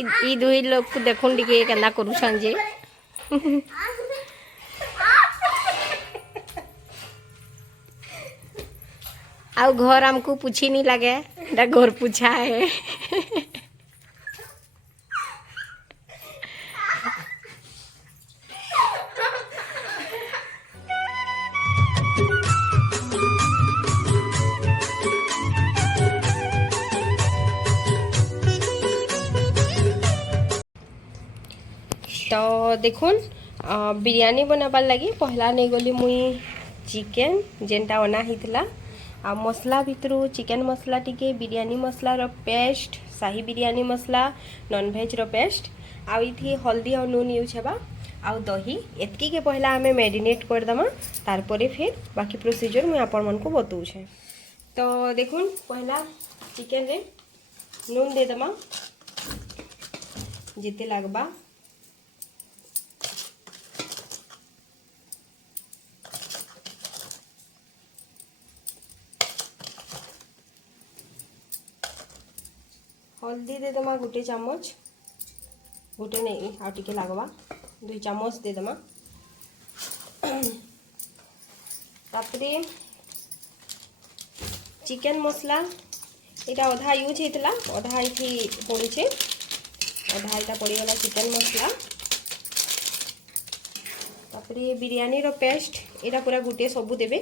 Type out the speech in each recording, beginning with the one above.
ई दुई लोग को देखुन टिके केंदा करूछन जे आउ घर हमको पूछी नहीं लगे घर पूछा है तो देखुन बिरयानी बनाबार लगी पहला नहीं गली मुई चिकेन जेनटा अना हितला आ मसला भितरु चिकेन मसला टिके बिरयानी मसला रो पेस्ट शाही बिरयानी मसला नॉनवेज रो पेस्ट आ इथि हल्दी और नून यूज हेबा आउ दही एतकी के पहला हमें मैरिनेट कर दमा तारपरे फिर बाकी प्रोसीजर मुई आपण मन को बताऊछे। तो देखुन पहला चिकेन रे नून दे दमा जिते लागबा हल्दी दे दमा गोटे चामच गोटे नहीं आ टिके लागबा 2 चामच दे दमा तापरे चिकेन मसला इटा अधा यूज हेतला अधा इथि पड़ुछे अधा इटा पड़ीगला चिकेन मसला तापरे बिरयानी रो पेस्ट इटा पूरा गोटे सबू देबे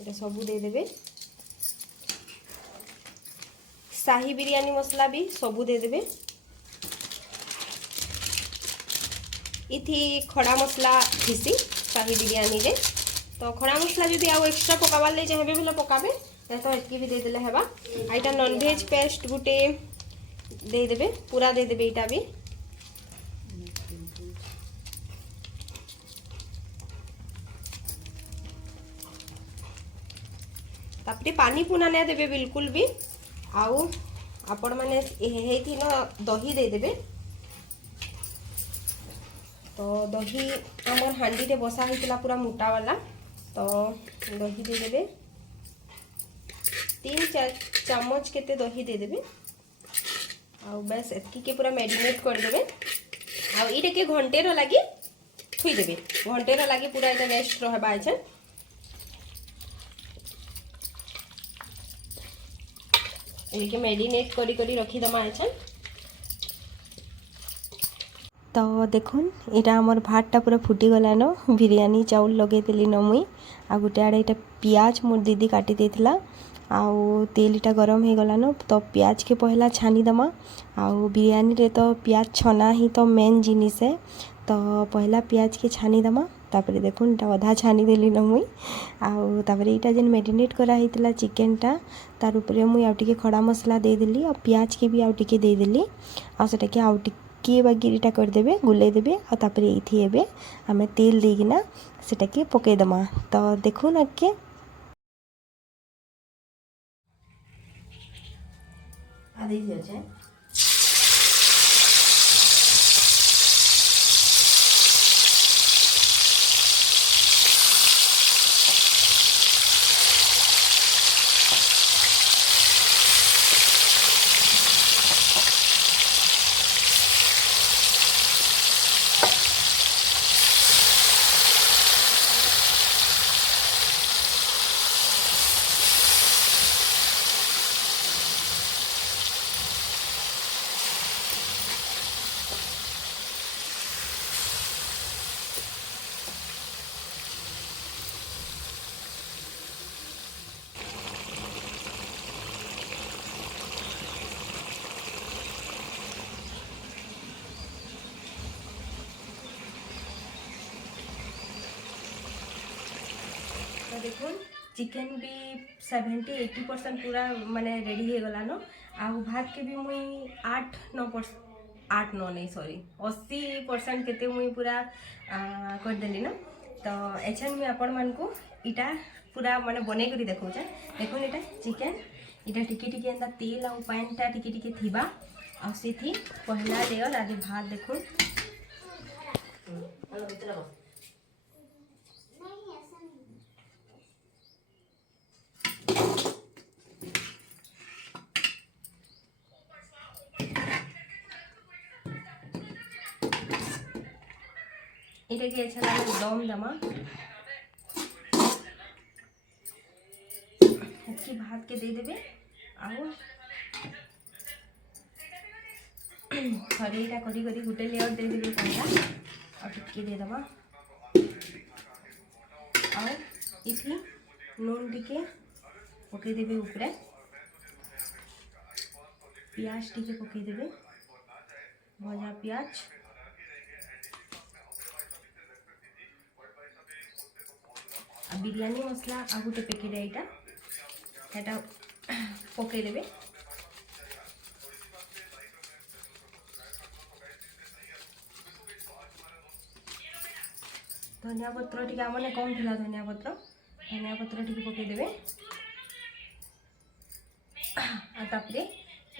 इटा सबू दे देबे शाही बिरयानी मसला भी सबू दे देबे इथि खड़ा मसला थीसी शाही बिरयानी रे तो खड़ा मसला जदि आउ एक्स्ट्रा पकाबार ले चाहेबे बोले पकाबे तो एतकी भी दे देले हेबा आइटा नॉनवेज पेस्ट गुटे दे देबे पूरा दे देबे इटा भी तापरे पानी पुना नहीं देबे बिल्कुल भी आउ आपण माने हेथि न दही दे देबे तो दही हमर हांडी रे बसा हितला पूरा मोटा वाला तो दही दे देबे 3-4 चम्मच केते दही दे देबे आउ बस एतकी के पूरा मैरिनेट कर देबे आउ इटे के घंटे रो लागि थुई देबे घंटे रो लागि पूरा इटा रेस्ट रहबा छै इनके मैरिनेट करी करी रखी दमा अच्छा। तो देखुन इटा हमर भातटा पूरा फुटी गला न बिरयानी चाउल लगे देली न मुई आ गुटे आड़े इटा प्याज मोर दीदी काटी देथिला आउ तेल इटा गरम हो गला न तो प्याज के पहला छानी दमा आउ बिरयानी रे तो प्याज छना ही तो मेन जिनिस है तो पहला प्याज के छानी दमा तापरे देखुन इटा अधा छानी देली न मुई आउ तापरे इटा जेन मैरिनेट करा हितला चिकेनटा तार ऊपर मुई आउ टिके खड़ा मसला दे देली और प्याज के भी आउ टिके दे देली आ सेटा के आउ टिके बागिरीटा कर देबे गुले देबे आ तापरे इथि एबे हमें तेल देगिना सेटा के पके दमा तो देखुन आके आदि जे देखुन चिकेन भी 70-80% पूरा माने रेडी हो गला न आ भात के भी मुई 8-9 नहीं सॉरी 80% केते मुई पूरा कर देली न तो एछन मुई आपण मन को इटा पूरा माने बने करी देखौ छ देखुन इटा चिकेन इटा टिके टिके एंदा तेल आ पानीटा टिके टिके थिबा आ सेथि पहला लेयर आदि भात देखुन এটা কি আছে না দম দমা কি ভাত কে দিয়ে দেবে ଆଉ ଥରେ ଏଇଟା କରି କରି ଗୋଟେ ଲେୟର ଦେଇଦେବେ ପାଣିଟା ଆଉ ଟିକେ ଦେଇଦେବା ଆଉ ଏଠି ଲୁଣ ଟିକେ ପକେଇଦେବେ ଉପରେ ପିଆଜ ଟିକେ ପକେଇଦେବେ ଭଜା ପିଆଜ ଆଉ ବିରିୟାନୀ ମସଲା ଆଉ ଗୋଟେ ପ୍ୟାକେଟ୍ ଏଇଟା এটা ପକେଇଦେବେ धनिया पत्र टिके आमने कम थिला धनिया पत्र टिके पकेदेबे आ तापरे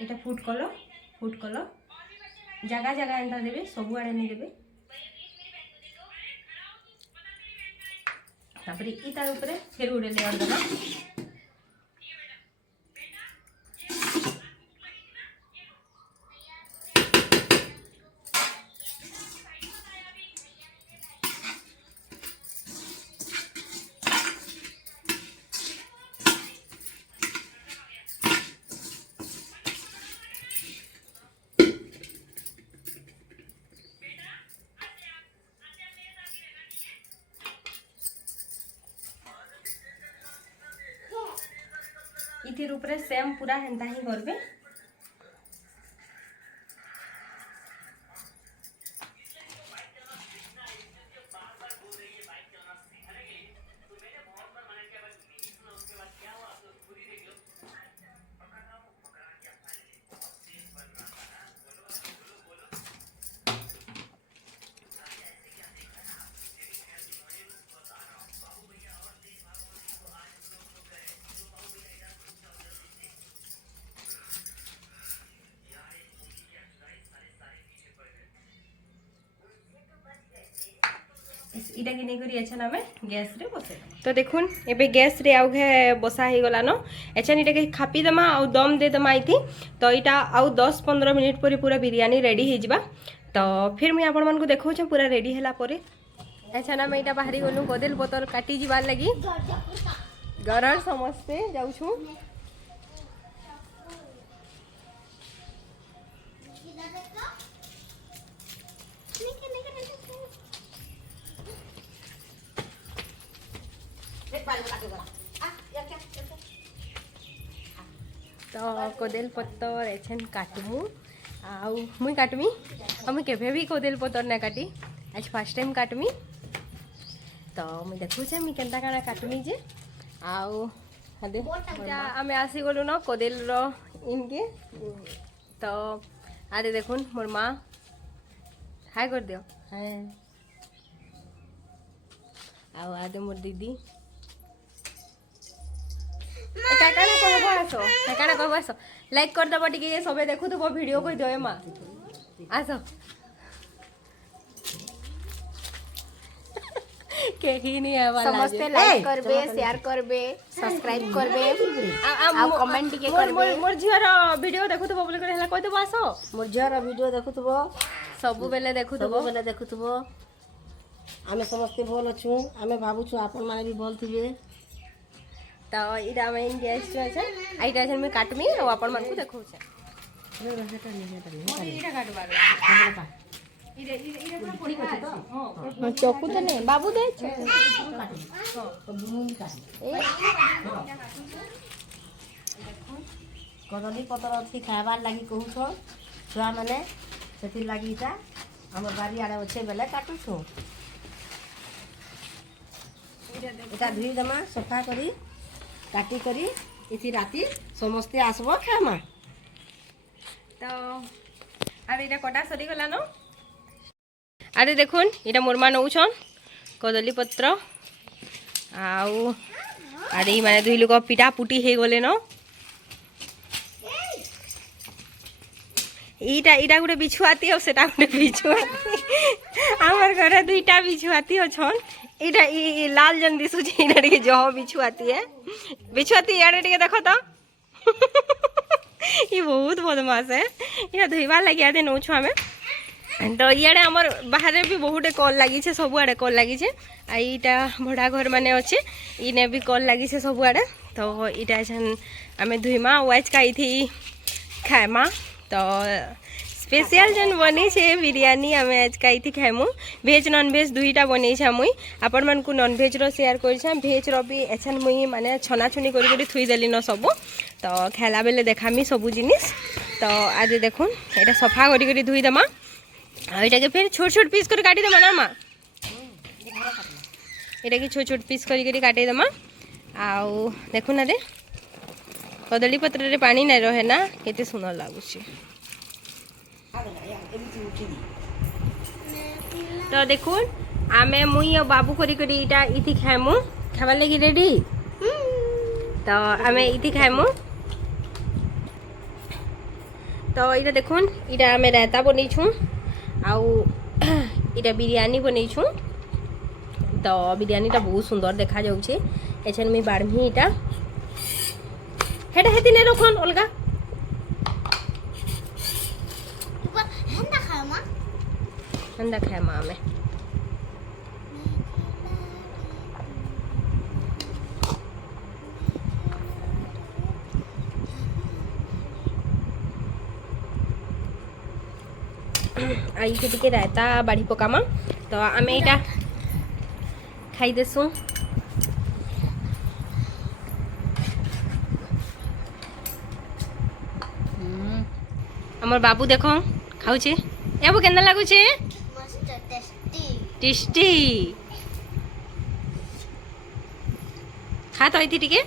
एटा फूड कलर जगह जगह एंता देबे सब आड़े नहीं देबे तापरे ई तार ऊपर फिर उड़े लेयर दबा इतिर ऊपर सेम पूरा हेंता ही करबे इटा कि नहीं करी एछन हमें गैस रे बसे तो देखुन एबे गैस रे आउ घे बसा ही गला न एछन इटा के खापी दमा आउ दम दे दमा इति तो इटा आउ 10-15 मिनिट पर पूरा बिरयानी रेडी हे जिबा तो फिर मैं आपण मन को देखौ छ पूरा रेडी हैला परे एछन हम इटा बाहरी गलु कदेल बोतल काटी जिबार लगी गरर समस्ते जाउ छु तो कदेल पत्तर एछन काटमु आउ मुई काटमी हम केभे भी कदेल पत्तर ना काटी आज फर्स्ट टाइम काटमी तो मुई देखु छे मी केनता काना काटमी जे आउ हदे आमे आसी गलु न कदेल रो इनके तो आदे देखुन मोर मां हाय कर दियो हाय आउ आदे मोर दीदी काकाना कहबो आसो लाइक कर दबो टिके सबे देखु तो वीडियो कोइ दय मा आसो केही नहीं आवा समस्त लाइक करबे शेयर करबे सब्सक्राइब करबे आ कमेंट टिके करबे मोर झियर वीडियो देखु तो बोले करे हला कहि दबो आसो मोर झियर वीडियो देखु तो सब बेले देखु तो आमे समस्त भल अछु आमे भाबु छु आपन माने भी भल थिबे तो इटा मेन गैस जो है आइटा छन मैं काटमी और अपन मन को देखौ छे इटा काटबार इटा चक्कू तो नहीं बाबू दे कदली पतर अच्छी खाबार लगी कहू छो छुआ माने सेति लगी इटा हमर बारी आड़े अच्छे बेले काटू छो इटा धुई दमा सफा करी काटी करी इति राती समस्ते आसबो खामा तो अरे इटा कटा सरी गला न अरे देखुन इटा मोरमा नौछन कदली पत्र आउ अरे माने दुई लोग पिटा पुटी हे गले न इटा इटा गुटे बिछुआती और सेटा गुटे बिछुआती हमर घरे दुईटा बिछुआती अछन इटा ई लाल जन दिसु जे इटा के जह बिछुआती है बिछुआती यारे टिके देखो तो ये बहुत बदमाश है इटा धोइबार लागि आदे नौ छु हमें तो इे आमर बाहर भी बहुत कल लगी सबुआड़े कल लगी आईटा भड़ा घर माने अच्छे इने भी कल लगी सबुआड़े तो यहाँ आम धुईमा वाइज खाई खाएमा तो स्पेशल जन बनी छे बिरयानी आम आज खाई खाएमु भेज नॉन भेज दुईटा बनी मुई आपण मन को नॉन भेज रो शेयर कर भेज रो भी एछन मुई माने छनाछुनी कर थुई देली न सब तो खाला बेले देखामी सबू जिनिस तो आज देखुन यहाँ सफा कर धुई देमा आईटा के फिर छोट छोट पीस कर काटी देमा ना माँ यहाँ कि छोट छोट पीस कर काटी देमा आउ देखुन अरे कदली पत्र रे पानी नहीं रहे ना केते सुंदर लगुच तो देखुन आमे मुई और बाबू करी इटा इति खाएमु खाबार लगी रेडी तो आमे इति खाएमु तो इटा देखुन इटा आमे रायता बनईछु आउ इटा बिरयानी बनईछु तो बिरयानीटा बहुत सुंदर देखा जाउछे एछन मी बाड़मी इटा हेटा हेती ने रखन अलगा ठंडा खाए माँ में आई के टिके रायता बाड़ी पकामा तो आम यहाँ खाई देसु हमर बाबू देखो खाऊचे याबू केना लागुचे टेस्टी खा तो आई टिके